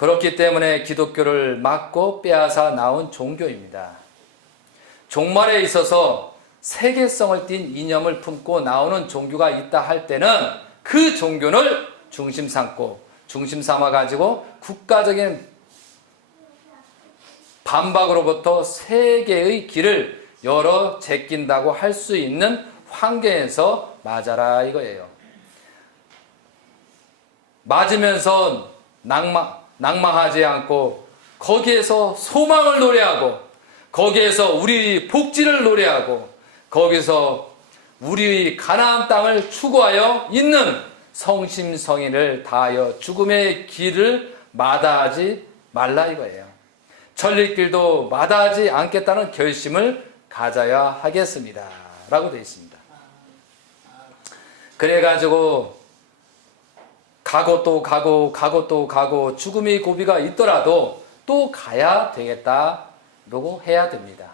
그렇기 때문에 기독교를 막고 빼앗아 나온 종교입니다. 종말에 있어서 세계성을 띤 이념을 품고 나오는 종교가 있다 할 때는 그 종교를 중심 삼아 가지고 국가적인 반박으로부터 세계의 길을 열어 제낀다고 할 수 있는 환경에서 맞아라 이거예요. 맞으면서 낭망하지 않고 거기에서 소망을 노래하고 거기에서 우리 복지를 노래하고 거기서 우리 가나안 땅을 추구하여 있는 성심성의를 다하여 죽음의 길을 마다하지 말라 이거예요. 천리길도 마다하지 않겠다는 결심을 가져야 하겠습니다 라고 되어 있습니다. 그래가지고 가고 또 가고 죽음의 고비가 있더라도 또 가야 되겠다라고 해야 됩니다.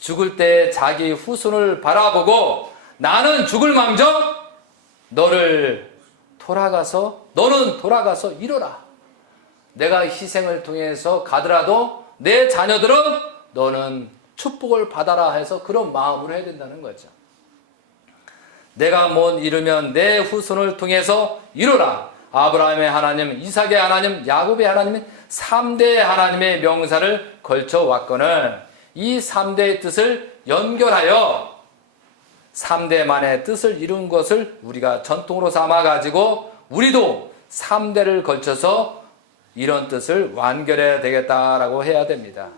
죽을 때 자기 후손을 바라보고 나는 죽을 망정 너는 돌아가서 이뤄라. 내가 희생을 통해서 가더라도 내 자녀들은 너는 축복을 받아라 해서 그런 마음으로 해야 된다는 거죠. 내가 못 이루면 내 후손을 통해서 이루라. 아브라함의 하나님, 이삭의 하나님, 야곱의 하나님, 3대 하나님의 명사를 걸쳐왔거늘 이 3대의 뜻을 연결하여 3대만의 뜻을 이룬 것을 우리가 전통으로 삼아가지고 우리도 3대를 걸쳐서 이런 뜻을 완결해야 되겠다라고 해야 됩니다.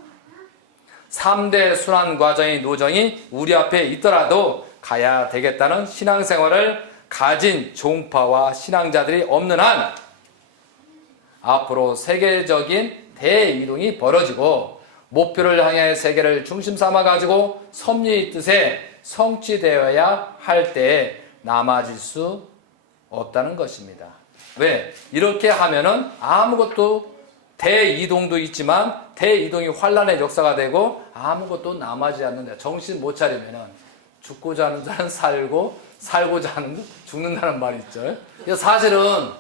3대 순환 과정의 노정이 우리 앞에 있더라도 가야 되겠다는 신앙생활을 가진 종파와 신앙자들이 없는 한 앞으로 세계적인 대이동이 벌어지고 목표를 향해 세계를 중심 삼아 가지고 섭리의 뜻에 성취되어야 할 때에 남아질 수 없다는 것입니다. 왜? 이렇게 하면은 아무것도 대이동도 있지만 대이동이 환란의 역사가 되고 아무것도 남아지 않는다. 정신 못 차리면은 죽고자 하는 자는 살고자 하는 자는 죽는다는 말이 있죠. 그래서 사실은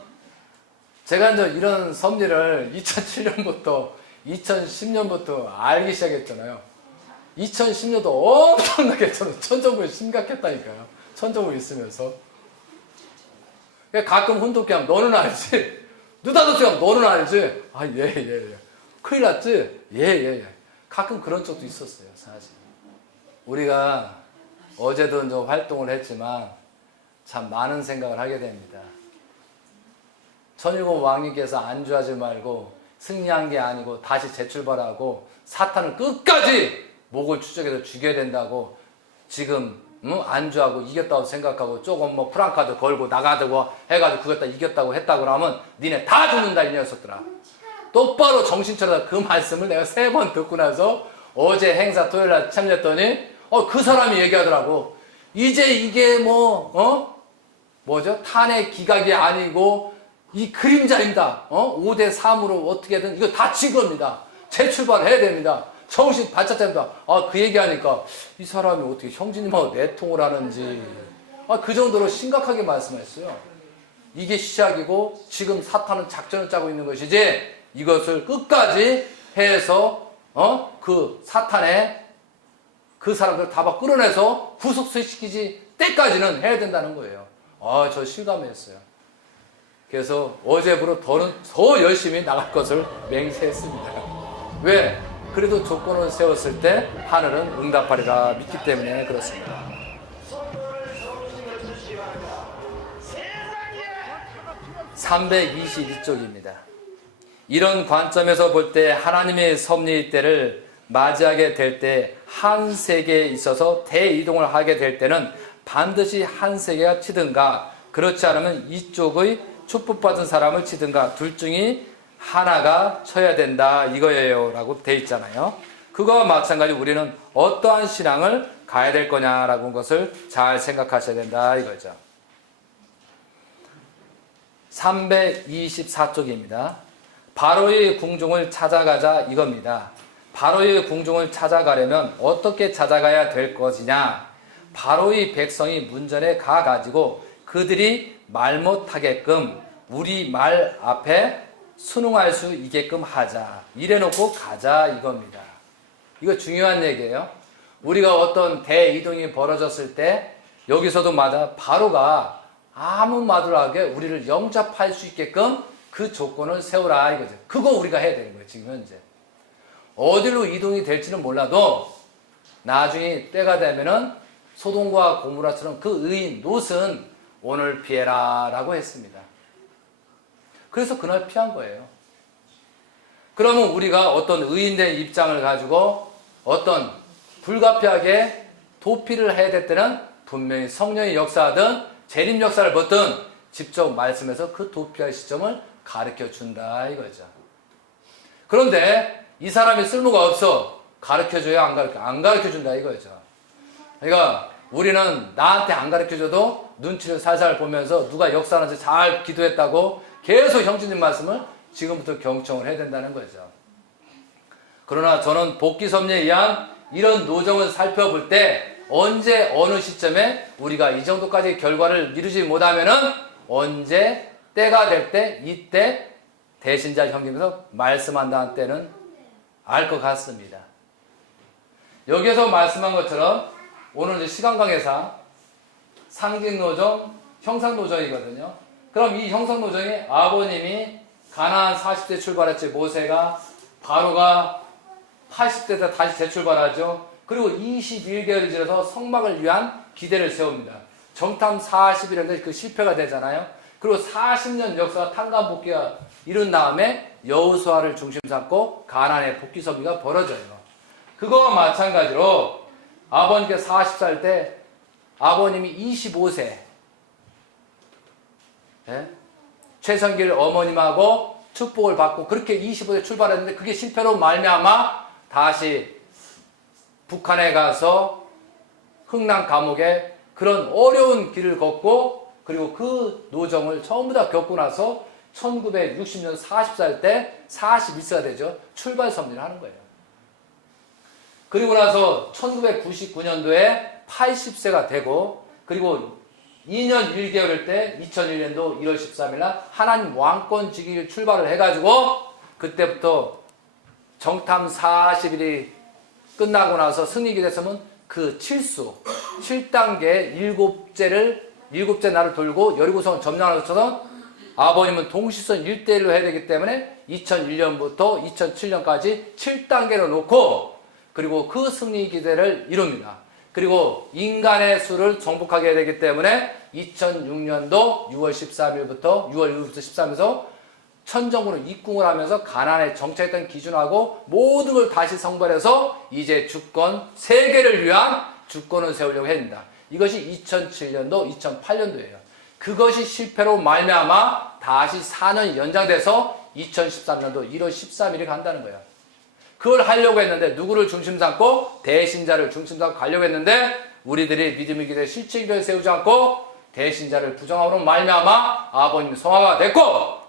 제가 이제 이런 섭리를 2007년부터 2010년부터 알기 시작했잖아요. 2010년도 엄청나게 저는 천정부에 심각했다니까요. 천정부에 있으면서. 가끔 혼돈케 하면 너는 알지? 느닷없이 하면 너는 알지? 아, 예. 큰일 났지? 예. 가끔 그런 적도 있었어요, 사실. 우리가 어제도 좀 활동을 했지만 참 많은 생각을 하게 됩니다. 천일공 왕님께서 안주하지 말고 승리한 게 아니고 다시 재출발하고 사탄을 끝까지 목을 추적해서 죽여야 된다고 지금 안주하고 이겼다고 생각하고 조금 뭐 프랑카드 걸고 나가지고 해가지고 그것 다 이겼다고 했다고 하면 니네 다 죽는다 이 녀석들아. 똑바로 정신 차려서 그 말씀을 내가 3번 듣고 나서 어제 행사 토요일날 참여했더니 그 사람이 얘기하더라고. 이제 이게 뭐죠? 탄핵 기각이 아니고 이 그림자입니다. 5대 3으로 어떻게든 이거 다 진 겁니다. 재출발해야 됩니다. 정신 바짝 잡니다. 그 얘기하니까 이 사람이 어떻게 형제님하고 내통을 하는지 그 정도로 심각하게 말씀했어요. 이게 시작이고 지금 사탄은 작전을 짜고 있는 것이지 이것을 끝까지 해서 그 사탄의 그 사람들 다 끌어내서 구속시키지 때까지는 해야 된다는 거예요. 저 실감했어요. 그래서 어제부로 더 열심히 나갈 것을 맹세했습니다. 왜? 그래도 조건을 세웠을 때 하늘은 응답하리라 믿기 때문에 그렇습니다. (322쪽입니다) 이런 관점에서 볼 때 하나님의 섭리의 때를 맞이하게 될 때 한 세계에 있어서 대이동을 하게 될 때는 반드시 한 세계가 치든가 그렇지 않으면 이쪽의 축복받은 사람을 치든가 둘 중에 하나가 쳐야 된다 이거예요 라고 돼 있잖아요. 그거와 마찬가지 우리는 어떠한 신앙을 가야 될 거냐라고 하는 것을 잘 생각하셔야 된다 이거죠. 324쪽입니다. 바로의 궁중을 찾아가자 이겁니다. 바로의 궁중을 찾아가려면 어떻게 찾아가야 될 것이냐. 바로의 백성이 문전에 가가지고 그들이 말 못하게끔 우리 말 앞에 순응할 수 있게끔 하자. 이래놓고 가자 이겁니다. 이거 중요한 얘기예요. 우리가 어떤 대이동이 벌어졌을 때 여기서도 바로가 아무 말도 하게 우리를 영접할 수 있게끔 그 조건을 세우라 이거죠. 그거 우리가 해야 되는 거예요. 지금 현재. 어디로 이동이 될지는 몰라도 나중에 때가 되면은 소돔과 고모라처럼 그 의인 롯은 오늘 피해라 라고 했습니다. 그래서 그날 피한 거예요. 그러면 우리가 어떤 의인된 입장을 가지고 어떤 불가피하게 도피를 해야 될 때는 분명히 성령의 역사하든 재림 역사를 받든 직접 말씀해서 그 도피할 시점을 가르쳐 준다 이거죠. 그런데 이 사람이 쓸모가 없어. 가르쳐줘야 안 가르쳐준다 이거죠. 그러니까 우리는 나한테 안 가르쳐줘도 눈치를 살살 보면서 누가 역사하는지 잘 기도했다고 계속 형제님 말씀을 지금부터 경청을 해야 된다는 거죠. 그러나 저는 복귀 섭리에 의한 이런 노정을 살펴볼 때 언제 어느 시점에 우리가 이 정도까지 결과를 이루지 못하면은 언제 때가 될 때 이때 대신자 형님께서 말씀한다는 때는 알 것 같습니다. 여기에서 말씀한 것처럼 오늘 이제 시간관계상 상징노정, 형상노정이거든요. 그럼 이 형상노정이 아버님이 가나안 40대 출발했지 모세가 바로가 80대 때 다시 재출발하죠. 그리고 21개월이 지나서 성막을 위한 기대를 세웁니다. 정탐 40일인데 그 실패가 되잖아요. 그리고 40년 역사가 탄감복귀가 이룬 다음에 여호수아를 중심 삼고 가나안의 복귀 섭리가 벌어져요. 그거와 마찬가지로 아버님께서 40살 때 아버님이 25세 최성길 어머님하고 축복을 받고 그렇게 25세 출발했는데 그게 실패로 말미암아 다시 북한에 가서 흥남 감옥에 그런 어려운 길을 걷고 그리고 그 노정을 전부 다 겪고 나서 1960년 40살 때 41세가 되죠. 출발 섭리를 하는 거예요. 그리고 나서 1999년도에 80세가 되고 그리고 2년 1개월일 때 2001년도 1월 13일 날 하나님 왕권 지기를 출발을 해가지고 그때부터 정탐 40일이 끝나고 나서 승리기 됐으면 그 7단계 7째 날을 돌고 여리고성을 점령하셔서 아버님은 동시선 1대1로 해야 되기 때문에 2001년부터 2007년까지 7단계로 놓고 그리고 그 승리 기대를 이룹니다. 그리고 인간의 수를 정복하게 해야 되기 때문에 2006년도 6월 13일부터 6월 6일부터 13일에서 천정군을 입궁을 하면서 가나안에 정착했던 기준하고 모든 걸 다시 성별해서 이제 주권 세계를 위한 주권을 세우려고 했습니다. 이것이 2007년도 2008년도예요. 그것이 실패로 말미암아 다시 4년이 연장돼서 2013년도 1월 13일에 간다는 거예요. 그걸 하려고 했는데 누구를 중심 삼고 대신자를 중심 삼고 가려고 했는데 우리들이 믿음의 길에 실체기를 세우지 않고 대신자를 부정함으로 말미암아 아버님 성화가 됐고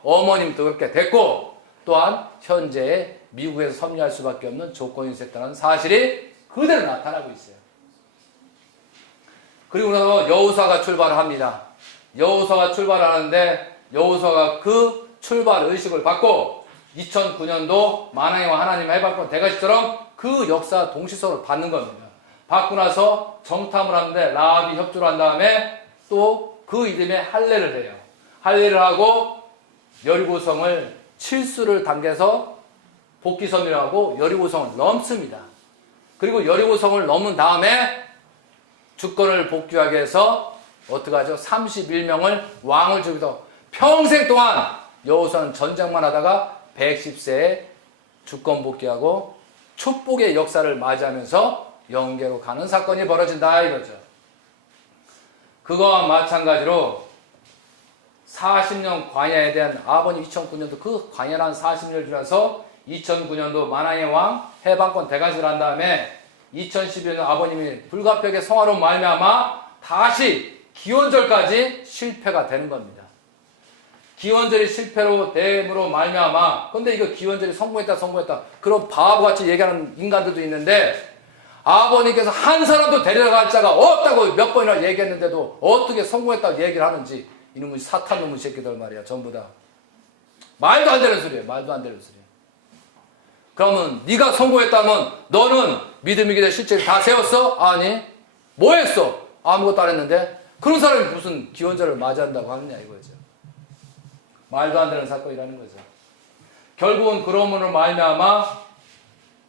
어머님도 그렇게 됐고 또한 현재 미국에서 섭리할 수밖에 없는 조건이 있었다는 사실이 그대로 나타나고 있어요. 그리고 나서 여호수아가 출발을 합니다. 여호수아가 출발하는데 여호수아가 그 출발 의식을 받고 2009년도 만왕의 하나님 해방권 대가시처럼 그 역사 동시성을 받는 겁니다. 받고 나서 정탐을 하는데 라합이 협조를 한 다음에 또 그 이름에 할례를 해요. 할례를 하고 여리고성을 7수를 당겨서 복귀섬이라고 하고 여리고성을 넘습니다. 그리고 여리고성을 넘은 다음에 주권을 복귀하게 해서 어떡하죠? 31명을 왕을 주기도 평생 동안 여호수아는 전쟁만 하다가 110세에 주권 복귀하고 축복의 역사를 맞이하면서 영계로 가는 사건이 벌어진다 이거죠. 그거와 마찬가지로 40년 광야에 대한 아버님 2009년도 그 광야란 40년을 지나서 2009년도 만왕의 왕 해방권 대관식을 한 다음에 2012년 아버님이 불가피하게 성화로 말미암아 다시 기원절까지 실패가 되는 겁니다. 기원절이 실패로 됨으로 말미암아 근데 이거 기원절이 성공했다 그런 바보같이 얘기하는 인간들도 있는데 아버님께서 한 사람도 데려갈 자가 없다고 몇 번이나 얘기했는데도 어떻게 성공했다고 얘기를 하는지 이놈의 사탄 놈의 새끼들 말이야 전부 다 말도 안 되는 소리예요. 말도 안 되는 소리. 그러면 네가 선고했다면 너는 믿음이 기대 실제를 다 세웠어? 아니. 뭐 했어? 아무것도 안 했는데 그런 사람이 무슨 기원절을 맞이한다고 하느냐 이거죠. 말도 안 되는 사건이라는 거죠. 결국은 그러므로 말미암아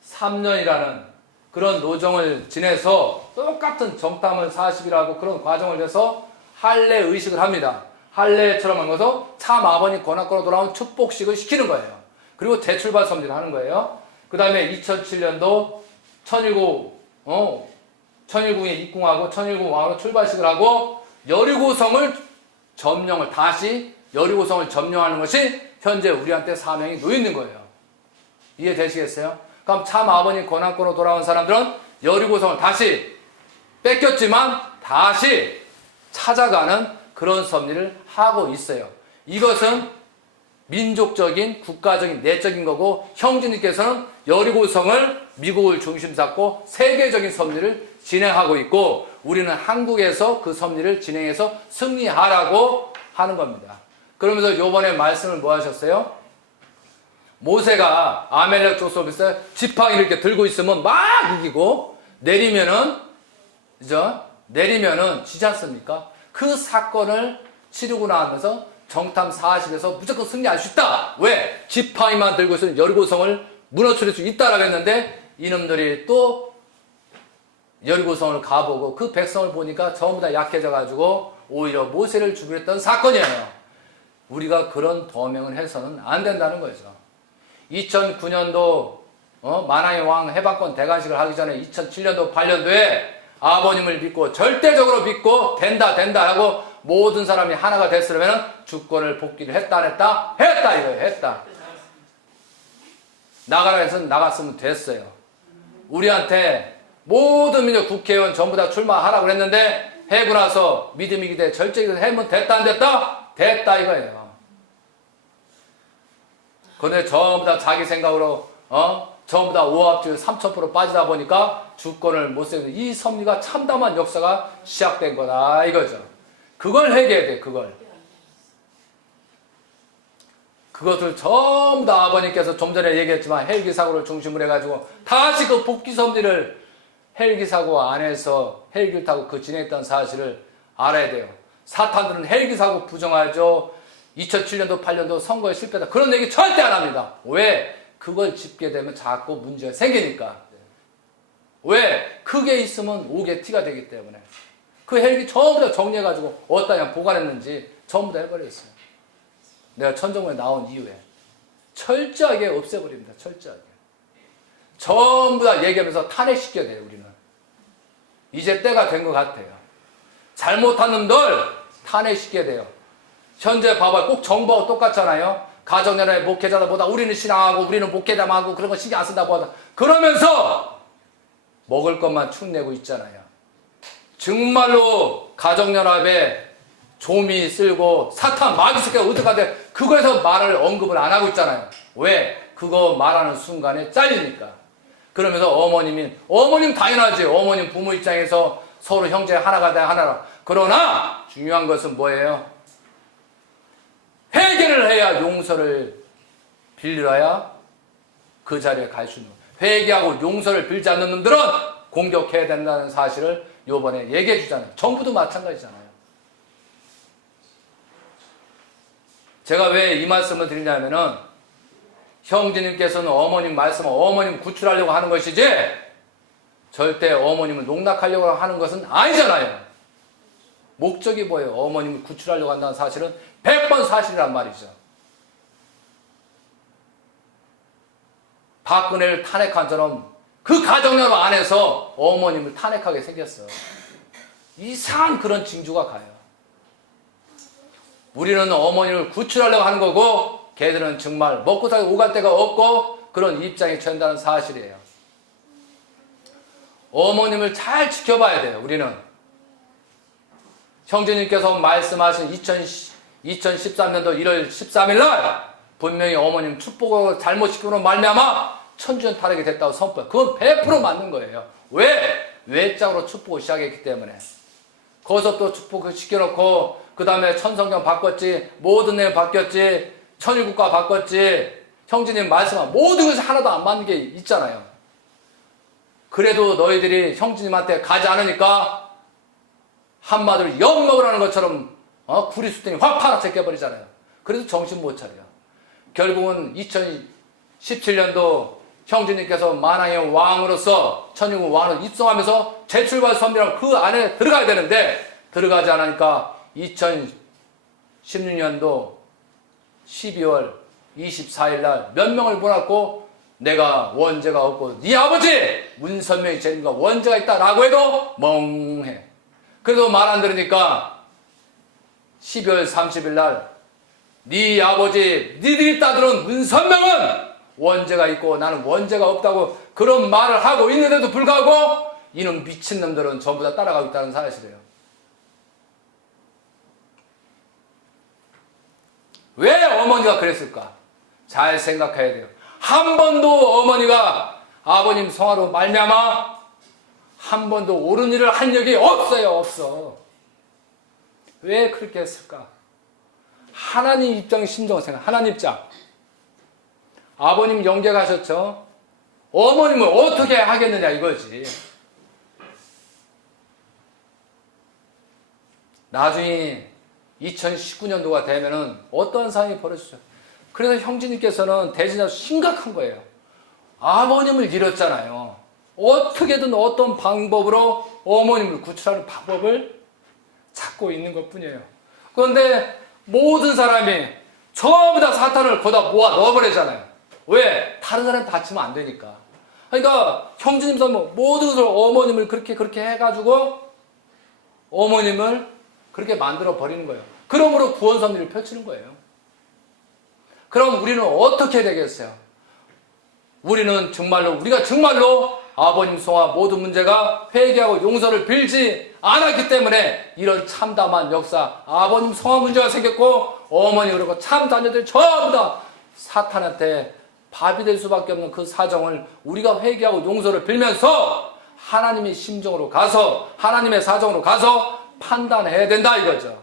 3년이라는 그런 노정을 지내서 똑같은 정탐을 40이라고 그런 과정을 해서 할례 의식을 합니다. 할례처럼 하면서 참 아버님 권한권으로 돌아온 축복식을 시키는 거예요. 그리고 재출발 섭리를 하는 거예요. 그 다음에 2007년도 천일궁에 입궁하고 천일궁 왕으로 출발식을 하고 여리고성을 점령을 다시 여리고성을 점령하는 것이 현재 우리한테 사명이 놓여 있는 거예요. 이해되시겠어요? 그럼 참 아버님 권한권으로 돌아온 사람들은 여리고성을 다시 뺏겼지만 다시 찾아가는 그런 섭리를 하고 있어요. 이것은 민족적인 국가적인 내적인 거고 형제님께서는 여리고성을 미국을 중심 잡고 세계적인 섭리를 진행하고 있고 우리는 한국에서 그 섭리를 진행해서 승리하라고 하는 겁니다. 그러면서 요번에 말씀을 뭐 하셨어요? 모세가 아멜렉 족속에서 지팡이를 이렇게 들고 있으면 막 이기고 내리면은 지지 않습니까? 그 사건을 치르고 나면서 정탐 40에서 무조건 승리할 수 있다. 왜? 지팡이만 들고 있으면 여리고성을 무너뜨릴 수 있다라고 했는데 이놈들이 또 여리고성을 가보고 그 백성을 보니까 전부 다 약해져가지고 오히려 모세를 죽였던 사건이에요. 우리가 그런 범행을 해서는 안 된다는 거죠. 2009년도 마나의 왕 해방권 대관식을 하기 전에 2007년도 8년도에 아버님을 믿고 절대적으로 믿고 된다 하고 모든 사람이 하나가 됐으면 주권을 복귀를 했다 안 했다? 했다 이거예요. 했다. 나가라 해서 나갔으면 됐어요. 우리한테 모든 민족 국회의원 전부 다 출마하라고 했는데 해고 나서 믿음이 기대 절제기대 해면 됐다 안 됐다? 됐다 이거예요. 근데 전부 다 자기 생각으로 전부 다 오합지을 3000% 빠지다 보니까 주권을 못 세우는 이 섭리가 참담한 역사가 시작된 거다 이거죠. 그걸 해결해야 돼. 그것을 전부 다 아버님께서 좀 전에 얘기했지만 헬기사고를 중심으로 해가지고 다시 그 복귀 섭리를 헬기사고 안에서 헬기를 타고 그 진행했던 사실을 알아야 돼요. 사탄들은 헬기사고 부정하죠. 2007년도 8년도 선거에 실패다. 그런 얘기 절대 안 합니다. 왜? 그걸 짚게 되면 자꾸 문제가 생기니까. 왜? 크게 있으면 오게 티가 되기 때문에. 그 헬기 전부 다 정리해가지고 어디다 그냥 보관했는지 전부 다 해버렸어요. 내가 천정부에 나온 이후에. 철저하게 없애버립니다. 철저하게. 전부 다 얘기하면서 탄핵시켜야 돼요. 우리는. 이제 때가 된 것 같아요. 잘못한 놈들 탄핵시켜야 돼요. 현재 봐봐요. 꼭 정부하고 똑같잖아요. 가정연합의 목회자들보다 우리는 신앙하고 우리는 목회자하고 그런 거 신경 안 쓴다고 하다. 그러면서 먹을 것만 축내고 있잖아요. 정말로 가정연합에 좀이 쓸고 사탄 마귀새끼가 어떡하대 그거에서 말을 언급을 안 하고 있잖아요. 왜? 그거 말하는 순간에 잘리니까. 그러면서 어머님 당연하지. 어머님 부모 입장에서 서로 형제 하나가 돼 하나라. 그러나 중요한 것은 뭐예요? 회개를 해야 용서를 빌려야 그 자리에 갈 수 있는 거예요. 회개하고 용서를 빌지 않는 놈들은 공격해야 된다는 사실을 요번에 얘기해 주잖아요. 정부도 마찬가지잖아요. 제가 왜 이 말씀을 드리냐면은 형제님께서는 어머님 말씀을 어머님 구출하려고 하는 것이지 절대 어머님을 농락하려고 하는 것은 아니잖아요. 목적이 뭐예요? 어머님을 구출하려고 한다는 사실은 100번 사실이란 말이죠. 박근혜를 탄핵한 처럼 그 가정연합 안에서 어머님을 탄핵하게 생겼어요. 이상한 그런 징조가 가요. 우리는 어머님을 구출하려고 하는 거고 걔들은 정말 먹고 살기 오갈 데가 없고 그런 입장에 처한다는 사실이에요. 어머님을 잘 지켜봐야 돼요. 우리는 형제님께서 말씀하신 2013년도 1월 13일 날 분명히 어머님 축복을 잘못 시키고는 말미암아 천주년 타락이 됐다고 선포해요. 그건 100% 맞는 거예요. 왜? 외짝으로 축복을 시작했기 때문에. 거기서 또 축복을 시켜놓고 그 다음에 천성경 바꿨지 모든 내용 바뀌었지 천일국가 바꿨지. 형제님 말씀한 모든 것이 하나도 안 맞는 게 있잖아요. 그래도 너희들이 형제님한테 가지 않으니까 한마디로 엿 먹으라는 것처럼 구리수땡이 확 팔아제껴버리잖아요. 그래서 정신 못 차려요. 결국은 2017년도 형제님께서 만왕의 왕으로서 천일국 왕으로 입성하면서 재출발 선비랑 그 안에 들어가야 되는데 들어가지 않으니까 2016년도 12월 24일 날 몇 명을 모았고 내가 원죄가 없고 네 아버지 문선명이 죄인과 원죄가 있다라고 해도 멍해. 그래도 말 안 들으니까 12월 30일 날 네 아버지 니들이 따들은 문선명은 원죄가 있고 나는 원죄가 없다고 그런 말을 하고 있는데도 불구하고 이놈 미친놈들은 전부 다 따라가고 있다는 사실이에요. 왜 어머니가 그랬을까? 잘 생각해야 돼요. 한 번도 어머니가 아버님 성화로 말미암아 한 번도 옳은 일을 한 적이 없어요. 없어. 왜 그렇게 했을까? 하나님 입장 심정을 생각. 하나님 입장. 아버님 영계 가셨죠? 어머님을 어떻게 하겠느냐 이거지. 나중에 2019년도가 되면은 어떤 상황이 벌어지죠? 그래서 형제님께서는 대신에 심각한 거예요. 아버님을 잃었잖아요. 어떻게든 어떤 방법으로 어머님을 구출하는 방법을 찾고 있는 것 뿐이에요. 그런데 모든 사람이 전부 다 사탄을 거다 모아 넣어버리잖아요. 왜? 다른 사람이 다치면 안 되니까. 그러니까 형제님도 모든 것을 어머님을 그렇게 해가지고 어머님을 그렇게 만들어 버리는 거예요. 그러므로 구원 섭리를 펼치는 거예요. 그럼 우리는 어떻게 되겠어요? 우리가 정말로 아버님 성화 모든 문제가 회개하고 용서를 빌지 않았기 때문에 이런 참담한 역사, 아버님 성화 문제가 생겼고 어머니 그리고 참 자녀들 전부 다 사탄한테 밥이 될 수밖에 없는 그 사정을 우리가 회개하고 용서를 빌면서 하나님의 심정으로 가서 하나님의 사정으로 가서 판단해야 된다 이거죠.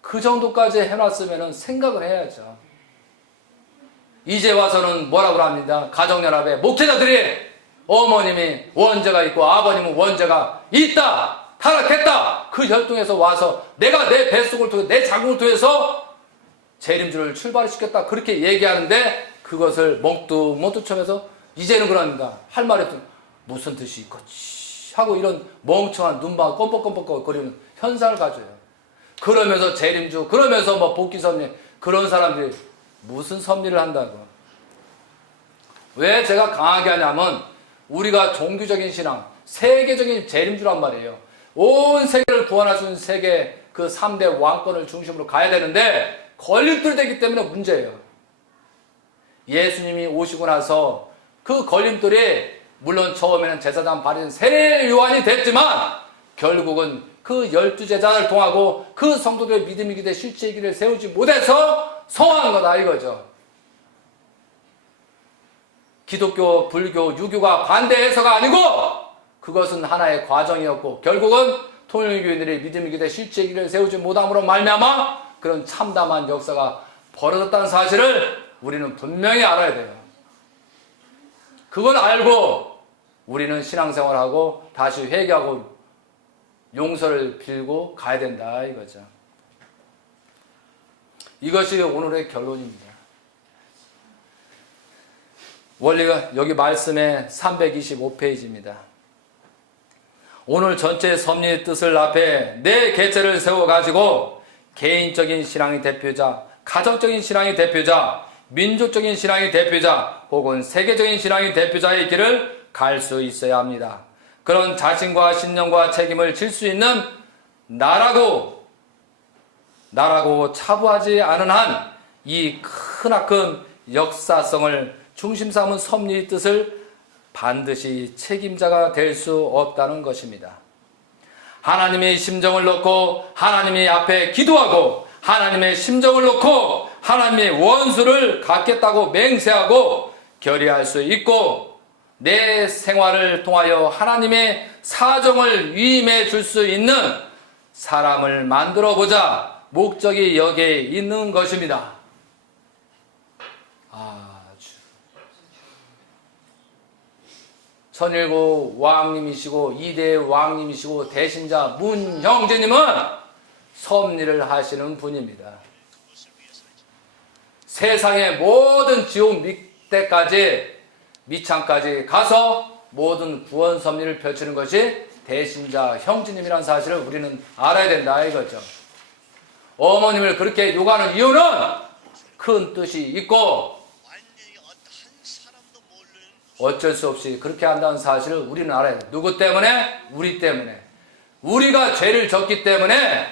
그 정도까지 해놨으면 생각을 해야죠. 이제 와서는 뭐라고 합니다. 가정연합의 목회자들이 어머님이 원죄가 있고 아버님은 원죄가 있다, 타락했다. 그 혈통에서 와서 내가 내 뱃속을 통해 내 자궁을 통해서 재림주를 출발시켰다. 그렇게 얘기하는데 그것을 멍뚱멍뚱쳐면서 이제는 그러는가 할 말이 없어. 무슨 뜻이 있겠지 하고 이런 멍청한 눈만 껌뻑껌뻑 거리는 현상을 가져요. 그러면서 재림주, 그러면서 복귀섭리, 그런 사람들이 무슨 섭리를 한다고. 왜 제가 강하게 하냐면 우리가 종교적인 신앙, 세계적인 재림주란 말이에요. 온 세계를 구원할 수 있는 세계 그 3대 왕권을 중심으로 가야 되는데 걸림돌이 되기 때문에 문제예요. 예수님이 오시고 나서 그 걸림돌이 물론 처음에는 제사장 바리새인 세례 요한이 됐지만 결국은 그 12제자를 통하고 그 성도들의 믿음이 기대 실제의 길을 세우지 못해서 성한 거다 이거죠. 기독교, 불교, 유교가 반대해서가 아니고 그것은 하나의 과정이었고 결국은 통일교인들의 믿음이 기대 실제의 길을 세우지 못함으로 말미암아 그런 참담한 역사가 벌어졌다는 사실을 우리는 분명히 알아야 돼요. 그걸 알고 우리는 신앙생활하고 다시 회개하고 용서를 빌고 가야 된다 이거죠. 이것이 오늘의 결론입니다. 원리가 여기 말씀의 325페이지입니다. 오늘 전체 섭리의 뜻을 앞에 내 개체를 세워가지고 개인적인 신앙의 대표자, 가정적인 신앙의 대표자, 민족적인 신앙의 대표자 혹은 세계적인 신앙의 대표자의 길을 갈 수 있어야 합니다. 그런 자신과 신념과 책임을 질 수 있는 나라고 차부하지 않은 한 이 크나큰 역사성을 중심 삼은 섭리의 뜻을 반드시 책임자가 될 수 없다는 것입니다. 하나님의 심정을 놓고 하나님의 앞에 기도하고 하나님의 심정을 놓고 하나님의 원수를 갚겠다고 맹세하고 결의할 수 있고 내 생활을 통하여 하나님의 사정을 위임해 줄 수 있는 사람을 만들어 보자. 목적이 여기에 있는 것입니다. 천일국 왕님이시고 2대 왕님이시고 대신자 문형제님은 섭리를 하시는 분입니다. 세상의 모든 지옥 밑에까지 밑창까지 가서 모든 구원 섭리를 펼치는 것이 대신자 형제님이라는 사실을 우리는 알아야 된다 이거죠. 어머님을 그렇게 요구하는 이유는 큰 뜻이 있고 어쩔 수 없이 그렇게 한다는 사실을 우리는 알아야 돼. 누구 때문에? 우리 때문에. 우리가 죄를 졌기 때문에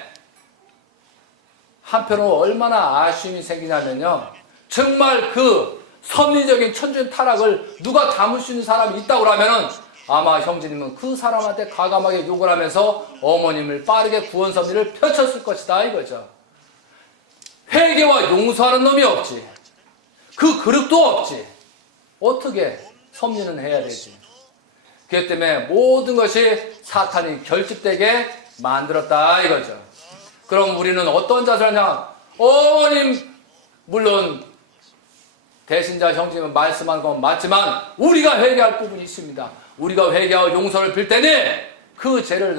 한편으로 얼마나 아쉬움이 생기냐면요. 정말 그 섭리적인 천주의 타락을 누가 담을 수 있는 사람이 있다고 하면은 아마 형제님은 그 사람한테 과감하게 욕을 하면서 어머님을 빠르게 구원 섭리를 펼쳤을 것이다 이거죠. 회개와 용서하는 놈이 없지. 그 그릇도 없지. 어떻게 섭리는 해야 되지. 그렇기 때문에 모든 것이 사탄이 결집되게 만들었다 이거죠. 그럼 우리는 어떤 자세를 하냐. 어머님 물론 대신자 형제님은 말씀한 건 맞지만 우리가 회개할 부분이 있습니다. 우리가 회개하고 용서를 빌 때니 그 죄를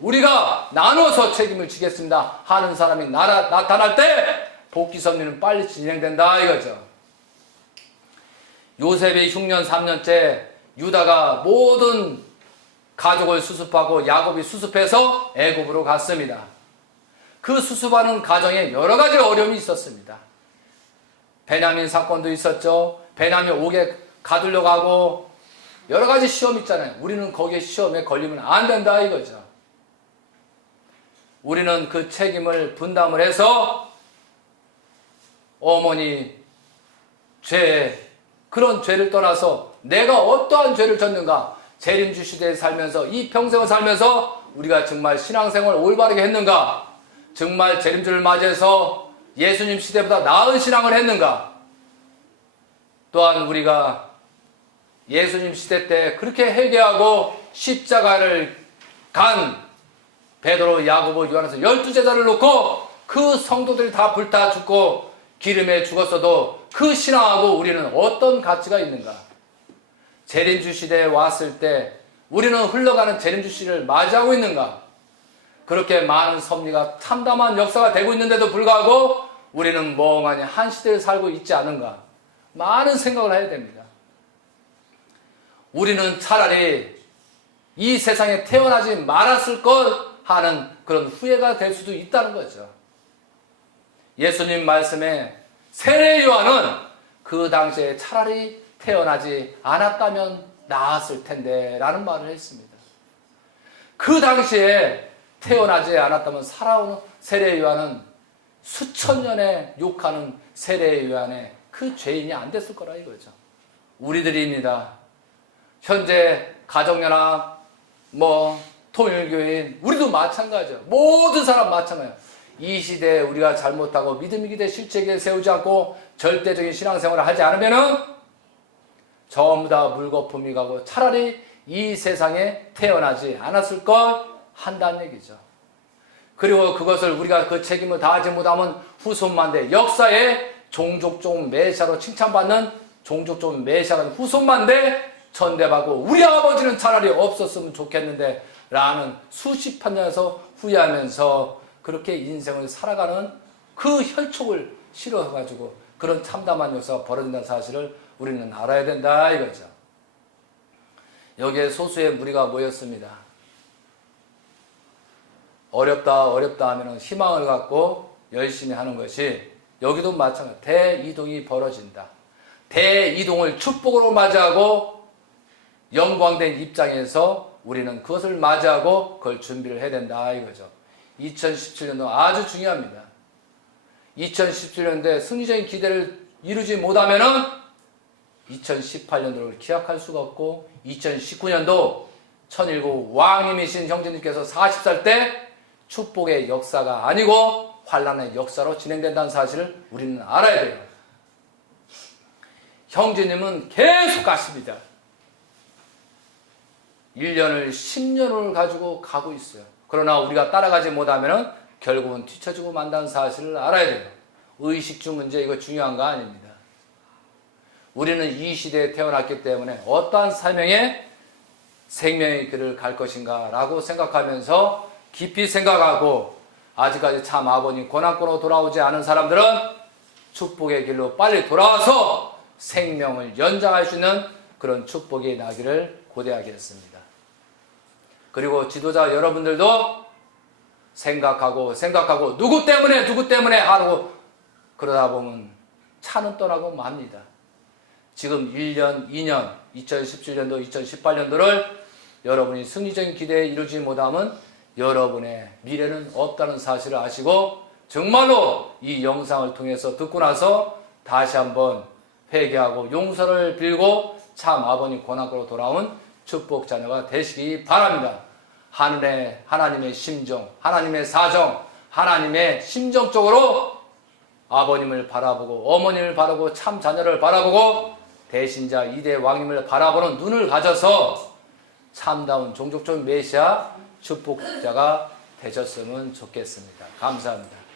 우리가 나눠서 책임을 지겠습니다 하는 사람이 나타날 때 복귀 섭리는 빨리 진행된다 이거죠. 요셉이 흉년 3년째 유다가 모든 가족을 수습하고 야곱이 수습해서 애굽으로 갔습니다. 그 수습하는 과정에 여러 가지 어려움이 있었습니다. 베냐민 사건도 있었죠. 베냐민 옥에 가두려고 하고 여러 가지 시험이 있잖아요. 우리는 거기에 시험에 걸리면 안 된다 이거죠. 우리는 그 책임을 분담을 해서 어머니 그런 죄를 떠나서 내가 어떠한 죄를 졌는가, 재림주 시대에 살면서 이 평생을 살면서 우리가 정말 신앙생활을 올바르게 했는가, 정말 재림주를 맞이해서 예수님 시대보다 나은 신앙을 했는가, 또한 우리가 예수님 시대 때 그렇게 회개하고 십자가를 간 베드로, 야고보, 요한에서 12제자를 놓고 그 성도들이 다 불타 죽고 기름에 죽었어도 그 신앙하고 우리는 어떤 가치가 있는가? 재림주 시대에 왔을 때 우리는 흘러가는 재림주 시대를 맞이하고 있는가? 그렇게 많은 섭리가 참담한 역사가 되고 있는데도 불구하고 우리는 멍하니 한 시대를 살고 있지 않은가? 많은 생각을 해야 됩니다. 우리는 차라리 이 세상에 태어나지 말았을 것 하는 그런 후회가 될 수도 있다는 거죠. 예수님 말씀에 세례 요한은 그 당시에 차라리 태어나지 않았다면 나았을 텐데 라는 말을 했습니다. 그 당시에 태어나지 않았다면 살아오는 세례 요한은 수천 년에 욕하는 세례 요한의 그 죄인이 안 됐을 거라 이거죠. 우리들입니다. 현재 가정연합, 통일교인, 우리도 마찬가지죠. 모든 사람 마찬가지예요. 이 시대에 우리가 잘못하고 믿음이 기대 실체에 세우지 않고 절대적인 신앙생활을 하지 않으면은 전부 다 물거품이 가고 차라리 이 세상에 태어나지 않았을 걸 한다는 얘기죠. 그리고 그것을 우리가 그 책임을 다하지 못하면 후손만대, 역사에 종족종 메시아로 칭찬받는 종족종 메시아가 후손만대 천대받고 우리 아버지는 차라리 없었으면 좋겠는데 라는 수십한 년에서 후회하면서 그렇게 인생을 살아가는 그 혈촉을 실어가지고 그런 참담한 역사가 벌어진다는 사실을 우리는 알아야 된다 이거죠. 여기에 소수의 무리가 모였습니다. 어렵다 하면 희망을 갖고 열심히 하는 것이 여기도 마찬가지. 대이동이 벌어진다. 대이동을 축복으로 맞이하고 영광된 입장에서 우리는 그것을 맞이하고 그걸 준비를 해야 된다 이거죠. 2017년도 아주 중요합니다. 2017년도에 승리적인 기대를 이루지 못하면은 2018년도를 기약할 수가 없고 2019년도 천일국 왕님이신 형제님께서 40살 때 축복의 역사가 아니고 환란의 역사로 진행된다는 사실을 우리는 알아야 돼요. 형제님은 계속 가십니다. 1년을 10년을 가지고 가고 있어요. 그러나 우리가 따라가지 못하면 결국은 뒤처지고 만다는 사실을 알아야 돼요. 의식주 문제 이거 중요한 거 아닙니다. 우리는 이 시대에 태어났기 때문에 어떠한 사명의 생명의 길을 갈 것인가 라고 생각하면서 깊이 생각하고 아직까지 참 아버님 고난권으로 돌아오지 않은 사람들은 축복의 길로 빨리 돌아와서 생명을 연장할 수 있는 그런 축복이 나기를 고대하겠습니다. 그리고 지도자 여러분들도 생각하고 누구 때문에 하고 그러다 보면 차는 떠나고 맙니다. 지금 1년, 2년, 2017년도, 2018년도를 여러분이 승리적인 기대에 이루지 못하면 여러분의 미래는 없다는 사실을 아시고 정말로 이 영상을 통해서 듣고 나서 다시 한번 회개하고 용서를 빌고 참 아버님 고난으로 돌아온 축복 자녀가 되시기 바랍니다. 하늘의 하나님의 심정, 하나님의 사정, 하나님의 심정적으로 아버님을 바라보고 어머님을 바라보고 참 자녀를 바라보고 대신자 이대 왕님을 바라보는 눈을 가져서 참다운 종족적 메시아 축복자가 되셨으면 좋겠습니다. 감사합니다.